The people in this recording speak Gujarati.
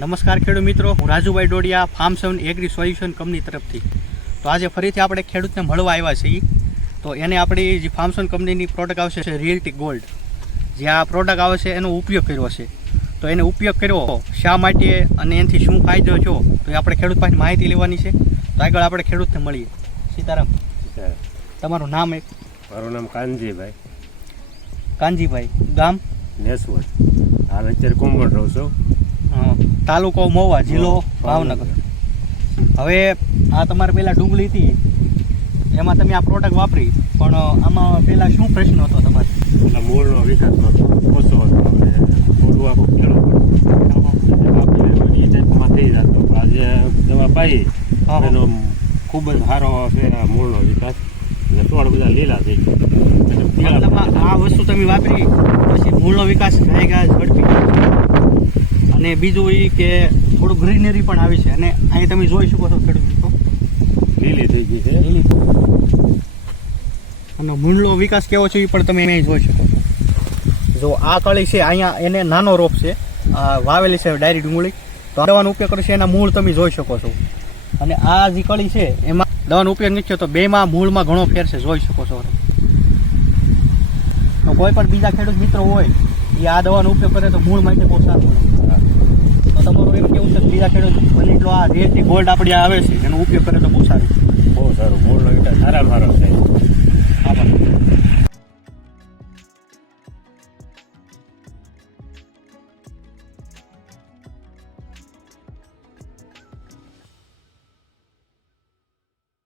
નમસ્કાર ખેડૂત મિત્રો, હું Rajubhai Dodiya farm 7 agri solution company તરફથી. તો આજે ફરીથી આપણે ખેડૂતને મળવા આવ્યા છીએ. તો એને આપણી જે ફાર્મ 7 કંપનીની પ્રોડક્ટ આવશે છે રિયલ્ટી ગોલ્ડ, જે આ પ્રોડક્ટ આવે છે એનો ઉપયોગ કર્યો છે. તો એને ઉપયોગ કર્યો શા માટે અને એનાથી શું ફાયદો થયો, તો એ આપણે ખેડૂત પાસે માહિતી લેવાની છે. તો આગળ આપણે ખેડૂતને મળીએ. સીતારામ, તમારું નામ? મારું નામ કાનજીભાઈ. કાનજીભાઈ, ગામ? નેસવડ. હાલ અત્યારે કોંગોડ રહું છું. તાલુકો મહુવા, જિલ્લો ભાવનગર. હવે આ તમારે પહેલાં ડુંગળી હતી, એમાં તમે આ પ્રોડક્ટ વાપરી, પણ આમાં પહેલાં શું પ્રશ્ન હતો તમારે? એટલે મૂળનો વિકાસ ઓછો હતો અને થોડું આખું ખેડૂત એ ટાઈપમાં થઈ જતો. આજે દવા પાઈ એનો ખૂબ જ સારો છે આ મૂળનો વિકાસ, અને છોડ બધા લીલા થઈ ગયા. આ વસ્તુ તમે વાપરી પછી મૂળનો વિકાસ થઈ ગયા ઝડપી, અને બીજું એ કે થોડું ગ્રીનરી પણ આવી છે. અને અહીં તમે જોઈ શકો છો ખેડૂત મિત્રો, લીલી થઈ ગઈ છે. લીલી, અને મૂળનો વિકાસ કેવો છે એ પણ તમે અહીં જોઈ શકો છો. જો આ કળી છે, અહીંયા એને નાનો રોપ છે, વાવેલી છે ડાયરી ડુંગળી. તો આ દવાનો ઉપયોગ કરે છે, એના મૂળ તમે જોઈ શકો છો. અને આ જે કળી છે એમાં દવાનો ઉપયોગ નથી થયો, તો બેમાં મૂળમાં ઘણો ફેર છે, જોઈ શકો છો. તો કોઈ પણ બીજા ખેડૂત મિત્રો હોય એ આ દવાનો ઉપયોગ કરે તો મૂળ માટે બહુ સારું મળે. તો તમારું એમ કેવું છે કે બીજા ખેડૂત બને એટલો આ રિયલ્ટી ગોલ્ડ આપણી આવે છે એનો ઉપયોગ કરે તો બહુ સારું. બહુ સારું મૂળનો વિકાસ સારામાં સારો થાય. આભાર.